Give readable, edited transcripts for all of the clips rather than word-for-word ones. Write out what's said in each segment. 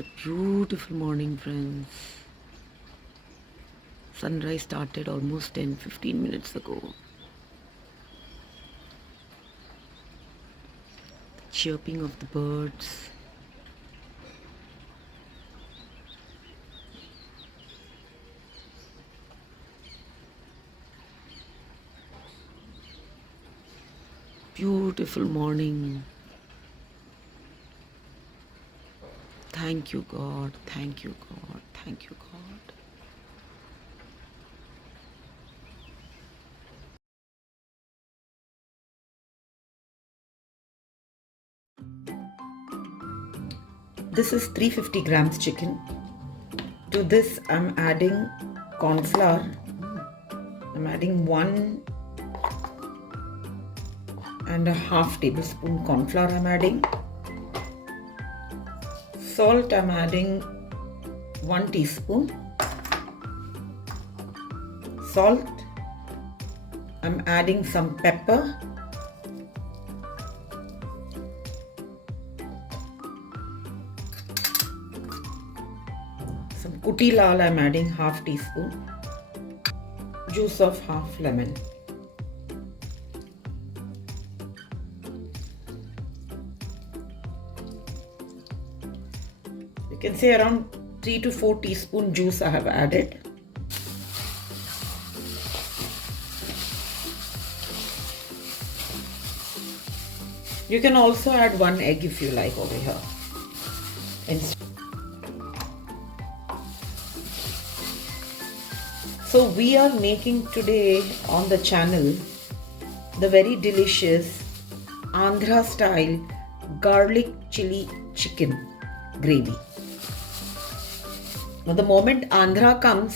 It's a beautiful morning, friends. Sunrise started almost 10-15 minutes ago. The chirping of the birds. Beautiful morning. Thank you, God. Thank you, God. Thank you, God. This is 350 grams chicken. To this, I'm adding corn flour. I'm adding 1.5 tablespoon corn flour. I'm adding salt. I'm adding 1 teaspoon salt. I'm adding some pepper. Some kuti lal I'm adding half teaspoon. Juice of half lemon. You can say around 3 to 4 teaspoon juice I have added. You can also add 1 egg if you like over here. So we are making today on the channel the very delicious Andhra style garlic chili chicken gravy. Now the moment Andhra comes,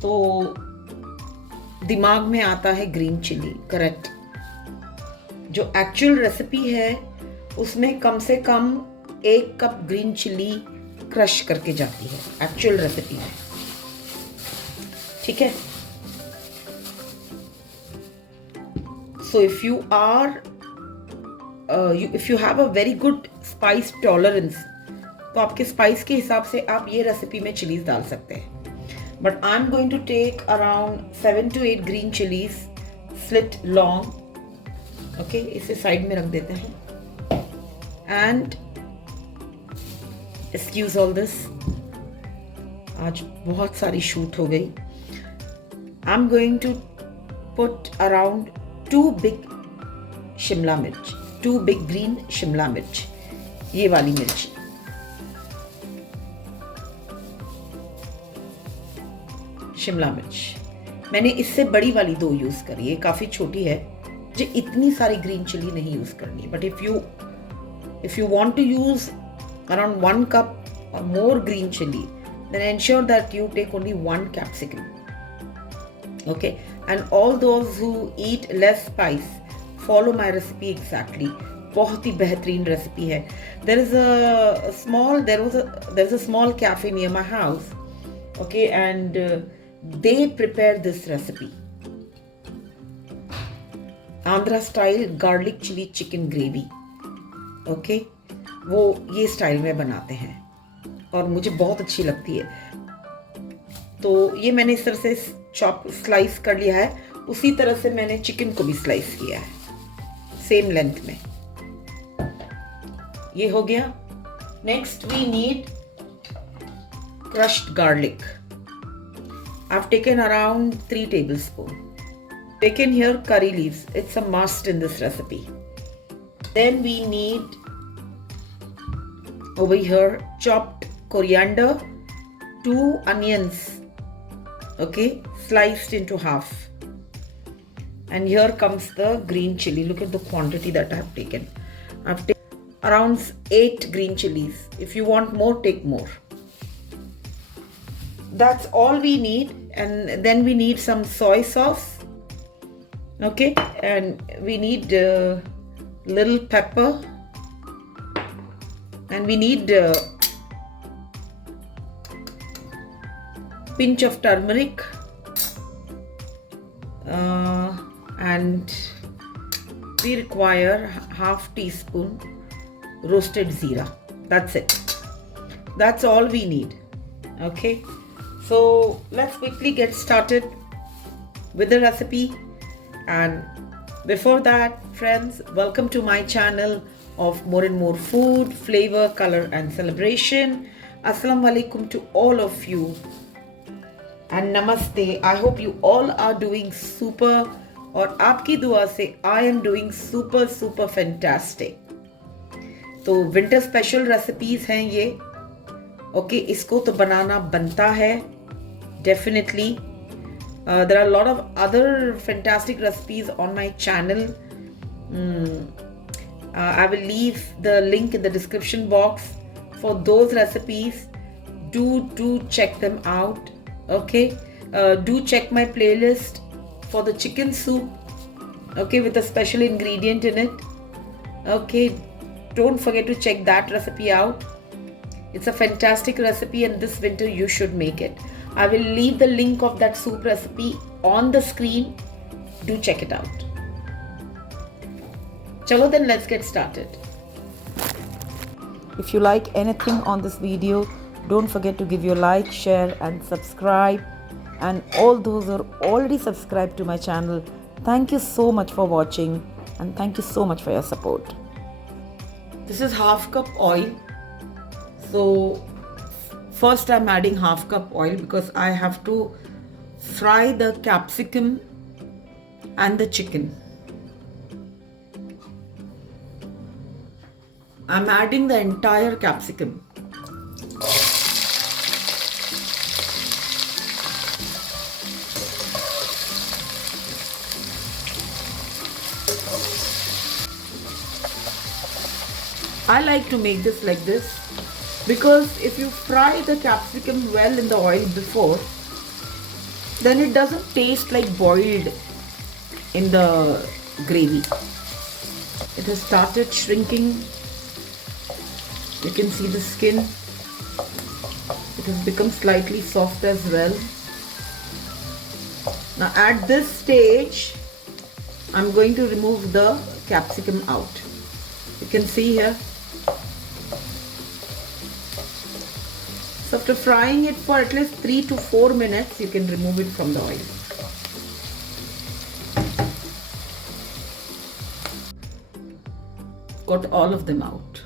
तो दिमाग में आता है green chilli, correct. जो actual recipe है उसमें कम से कम 1 cup green chilli crush करके जाती है एक्चुअल रेसिपी में, ठीक है. So if you have a very good spice tolerance, तो आपके स्पाइस के हिसाब से आप ये रेसिपी में चिलीज डाल सकते हैं. But I am going to take around 7 to 8 green chillies slit long. Okay, इसे साइड में रख देते हैं. एंड एक्सक्यूज ऑल दिस, आज बहुत सारी शूट हो गई. I am going to put around 2 big Shimla mirch, 2 big green Shimla मिर्च, ये वाली मिर्ची. शिमला मिर्च मैंने इससे बड़ी वाली 2 यूज करी है, काफी छोटी है. मुझे इतनी सारी ग्रीन चिली नहीं यूज करनी. But if you want to use around 1 cup or more green chili, then ensure that you take only 1 capsicum. Okay, and all those who eat less spice, follow my recipe exactly. बहुत ही बेहतरीन recipe है. There is a small cafe near my house. Okay, and they prepare this recipe, Andhra style garlic chili chicken gravy. Okay, वो ये style में बनाते हैं और मुझे बहुत अच्छी लगती है. तो ये मैंने इस तरह से स्लाइस कर लिया है. उसी तरह से मैंने चिकन को भी स्लाइस किया है, सेम लेंथ में. ये हो गया. Next we need crushed garlic. I've taken around 3 tablespoons. Taken here curry leaves. It's a must in this recipe. Then we need over here chopped coriander, 2 onions, okay, sliced into half. And here comes the green chili. Look at the quantity that I have taken. I've taken around 8 green chilies. If you want more, take more. That's all we need. And then we need some soy sauce. Okay, and we need little pepper, and we need pinch of turmeric, and we require half teaspoon roasted zira. That's it. That's all we need. Okay, so let's quickly get started with the recipe. And before that, friends, welcome to my channel of More and More Food, Flavor, Color and Celebration. Assalamu alaikum to all of you and namaste. I hope you all are doing super, और आपकी दुआ से I am doing super fantastic. तो winter special recipes हैं ये. Okay, इसको तो बनाना बनता है definitely. There are a lot of other fantastic recipes on my channel. I will leave the link in the description box for those recipes. Do check them out. Okay, do check my playlist for the chicken soup. Okay, with a special ingredient in it. Okay, don't forget to check that recipe out. It's a fantastic recipe and this winter you should make it. I will leave the link of that soup recipe on the screen. Do check it out. Chalo then, let's get started. If you like anything on this video, don't forget to give your like, share and subscribe. And all those who are already subscribed to my channel, thank you so much for watching and thank you so much for your support. This is half cup oil. So first I'm adding half cup oil because I have to fry the capsicum and the chicken. I'm adding the entire capsicum. I like to make this like this because if you fry the capsicum well in the oil before, then it doesn't taste like boiled in the gravy. It has started shrinking. You can see the skin. It has become slightly soft as well. Now at this stage, I'm going to remove the capsicum out. You can see here. So after frying it for at least 3 to 4 minutes, you can remove it from the oil. Got all of them out.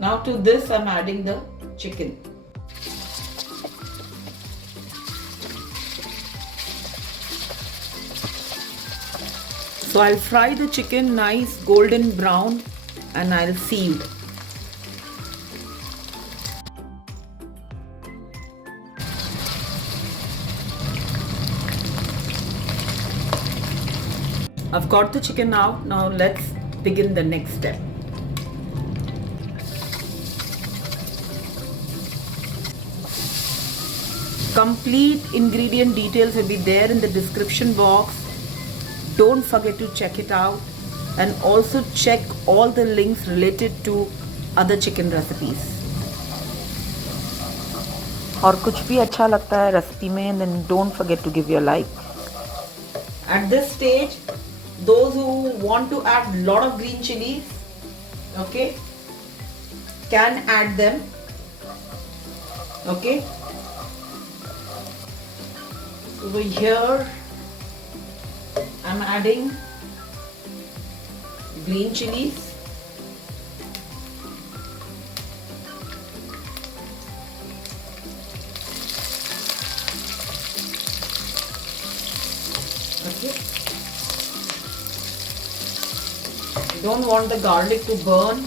Now to this I'm adding the chicken. So I'll fry the chicken nice golden brown and I'll see you. I've got the chicken out. Now let's begin the next step. Complete ingredient details will be there in the description box. Don't forget to check it out and also check all the links related to other chicken recipes. और कुछ भी अच्छा लगता है recipe में, then don't forget to give your like. At this stage, those who want to add lot of green chilies, okay, can add them. Okay. Over here, I'm adding green chilies. Okay. You don't want the garlic to burn.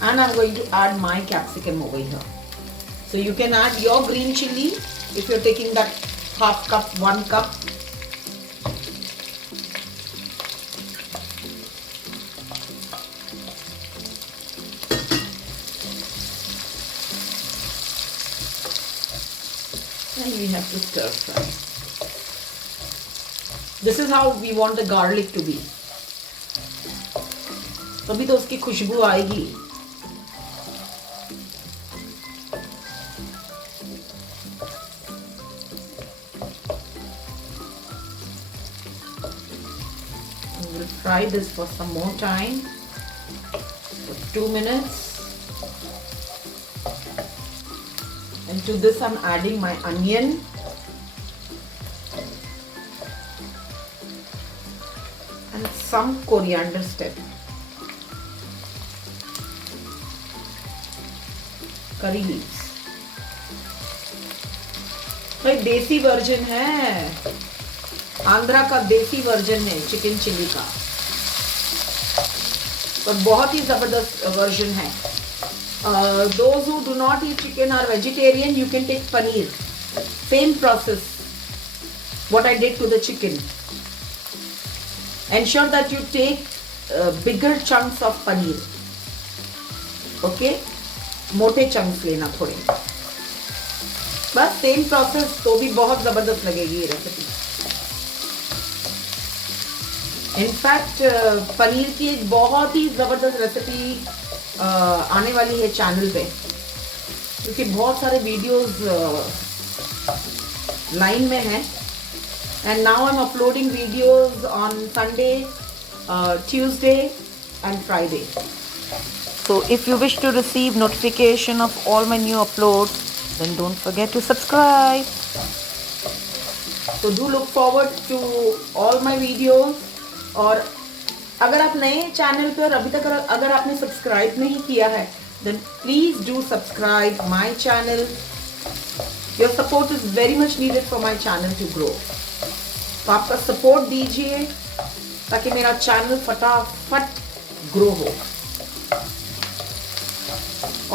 And I'm going to add my capsicum over here. So you can add your green chilli if you're taking that half cup, 1 cup. And we have to stir fry. This is how we want the garlic to be. तभी तो उसकी खुशबू आएगी. fry this for some more time, for 2 minutes. And to this I'm adding my onion. And some coriander stem. Curry leaves. भाई देसी version है, आंध्रा का देसी version है चिकन चिल्ली का, पर बहुत ही जबरदस्त वर्जन है. Those who do not eat chicken or vegetarian, you can take paneer. Same process. What I did to the chicken. Ensure that you take bigger chunks of paneer. Okay? मोटे chunks लेना थोड़े. बस same process, तो भी बहुत जबरदस्त लगेगी ये रेसिपी. इनफैक्ट पनीर की एक बहुत ही जबरदस्त रेसिपी आने वाली है चैनल पे, क्योंकि बहुत सारे वीडियोस लाइन में हैं. And now I am uploading videos on Sunday, Tuesday and Friday. So if you wish to receive notification of all my new uploads, then don't forget to subscribe. So do look forward to all my videos. और अगर आप नए channel पे और अभी तक अगर आपने सब्सक्राइब नहीं किया है, then please do subscribe my channel. Your support is very much needed for my channel to grow. तो आपका सपोर्ट दीजिए ताकि मेरा चैनल फटाफट ग्रो हो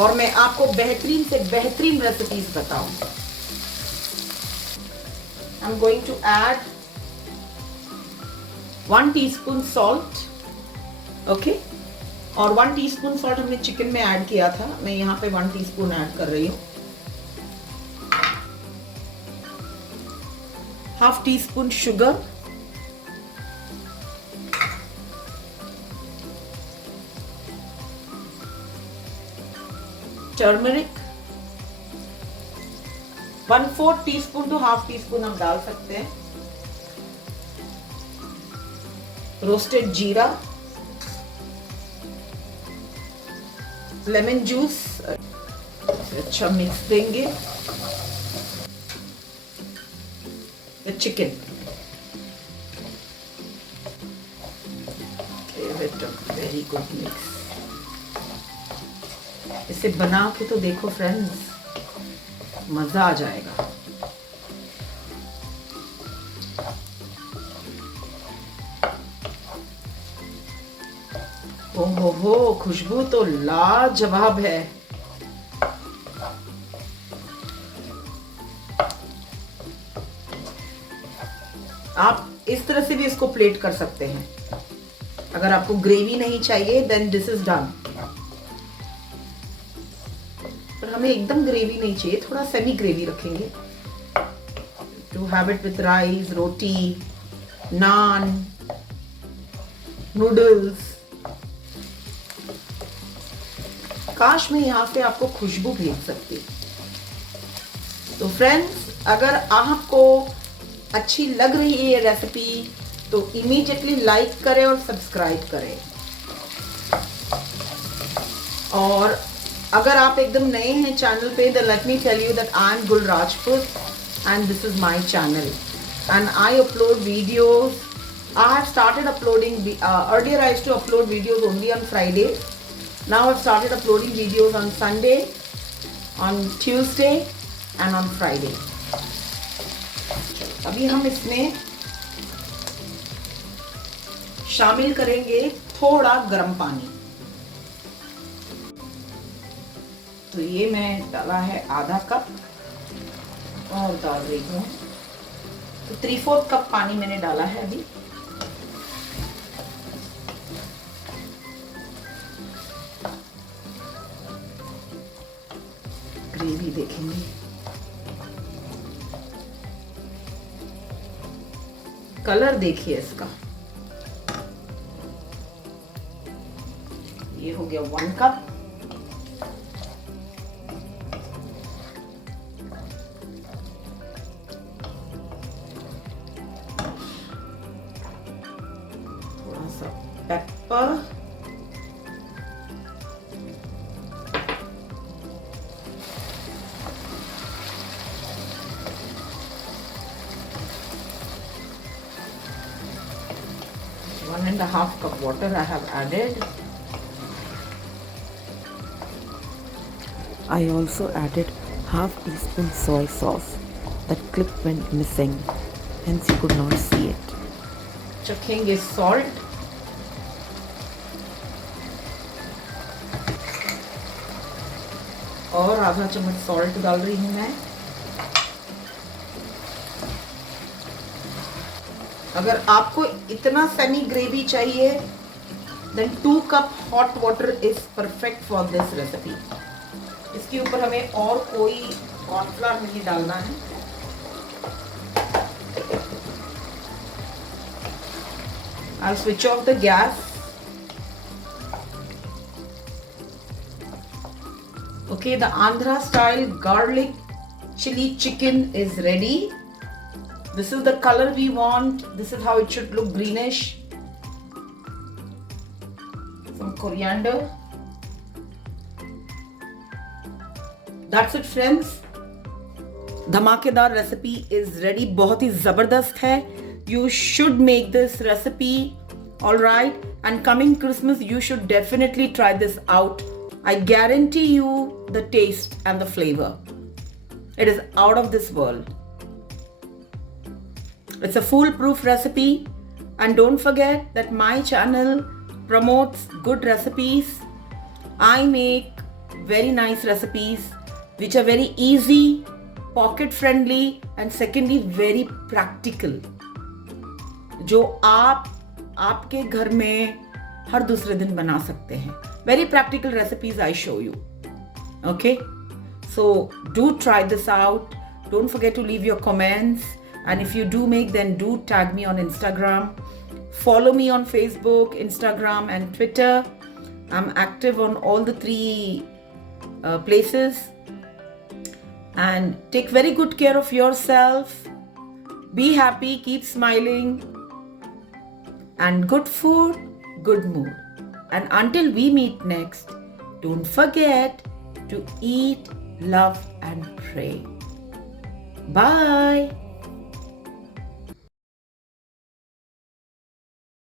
और मैं आपको बेहतरीन से बेहतरीन रेसिपीज बताऊं. I am going to add 1 teaspoon salt. Okay, और 1 टीस्पून सॉल्ट हमने चिकन में ऐड किया था, मैं यहाँ पे 1 टीस्पून ऐड कर रही हूँ. Half teaspoon sugar, turmeric 1/4 teaspoon to half teaspoon हम डाल सकते हैं. रोस्टेड जीरा, लेमन जूस, अच्छा मिक्स देंगे. Chicken, very good mix. इसे बना के तो देखो फ्रेंड्स, मजा आ जाएगा. ओहो हो, खुशबू तो लाजवाब है. आप इस तरह से भी इसको प्लेट कर सकते हैं. अगर आपको ग्रेवी नहीं चाहिए देन दिस इज डन. पर हमें एकदम ग्रेवी नहीं चाहिए, थोड़ा सेमी ग्रेवी रखेंगे. To have it with rice, roti, naan, noodles. काश मैं यहाँ से आपको खुशबू भेज सकती. तो फ्रेंड्स, अगर आपको अच्छी लग रही है ये रेसिपी तो इमीडिएटली लाइक करें और सब्सक्राइब करें. और अगर आप एकदम नए हैं चैनल पे, then let me tell you that I am Gul Rajput and this is my channel and I upload videos. I have started uploading, earlier I used to upload videos only on Fridays. Now I've started uploading videos on Sunday, on Tuesday and on Friday. अभी हम इसमें शामिल करेंगे थोड़ा गर्म पानी. तो ये मैं डाला है आधा कप और डाल रही हूँ. तो 3/4 कप पानी मैंने डाला है अभी. ग्रेवी देखेंगे. कलर देखिए इसका. ये हो गया 1 कप. थोड़ा सा pepper. One and a half cup water I have added. I also added half teaspoon soy sauce. That clip went missing, hence you could not see it. Checking is salt. और आधा चम्मच salt डाल रही हूँ मैं. अगर आपको इतना सेमी ग्रेवी चाहिए, then 2 cup hot water is perfect for this recipe. इसके ऊपर हमें और कोई कॉर्नफ्लावर नहीं डालना है. I'll switch off the gas. Okay, the Andhra style garlic chili chicken is ready. This is the color we want. This is how it should look, greenish. Some coriander. That's it, friends. धमाकेदार recipe is ready. बहुत ही जबरदस्त है. You should make this recipe, all right? And coming Christmas, you should definitely try this out. I guarantee you the taste and the flavor. It is out of this world. It's a foolproof recipe. And don't forget that my channel promotes good recipes. I make very nice recipes which are very easy, pocket friendly, and secondly very practical. जो आपके घर में हर दूसरे दिन बना सकते हैं. Very practical recipes I show you. Okay? So do try this out. Don't forget to leave your comments. And if you do make, then do tag me on Instagram. Follow me on Facebook, Instagram, and Twitter. I'm active on all the 3 places. And take very good care of yourself. Be happy, keep smiling. And good food, good mood. And until we meet next, don't forget to eat, love, and pray. Bye.